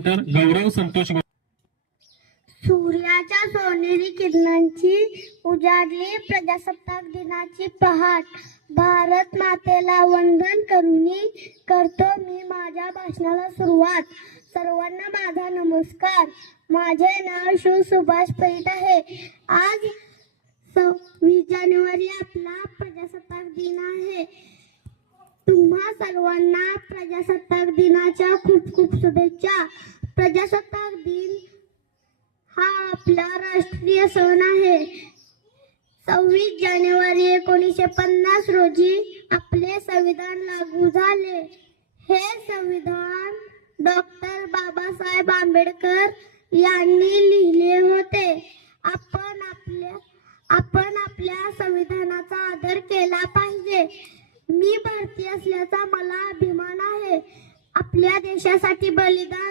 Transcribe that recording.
Doctor गौरव संतोष. सूर्याच्या सोनेरी किरणांची उजाडली प्रजासत्ताक दिनाची पहाट. भारत मातेला वंदन करुनी करतो मी माझ्या भाषणाला सुरुवात. सर्वांना माझा नमस्कार. माझे नाव शिव सुभाष परीट आहे. आज 26 जानेवारी आपला प्रजासत्ताक दिन आहे. तुम्हा सर्वांना प्रजासत्ताक दिनाच्या खूप खूप शुभेच्छा. प्रजासत्ताक दिन हा आपला राष्ट्रीय सण आहे. 26 जानेवारी 1950 रोजी आपले संविधान लागू झाले. हे संविधान डॉक्टर बाबासाहेब आंबेडकर यांनी लिहिले होते. आपण आपल्या संविधानाचा आदर केला पाहिजे. मी भारतीय असल्याचा मला अभिमान आहे. आपल्या देशासाठी बलिदान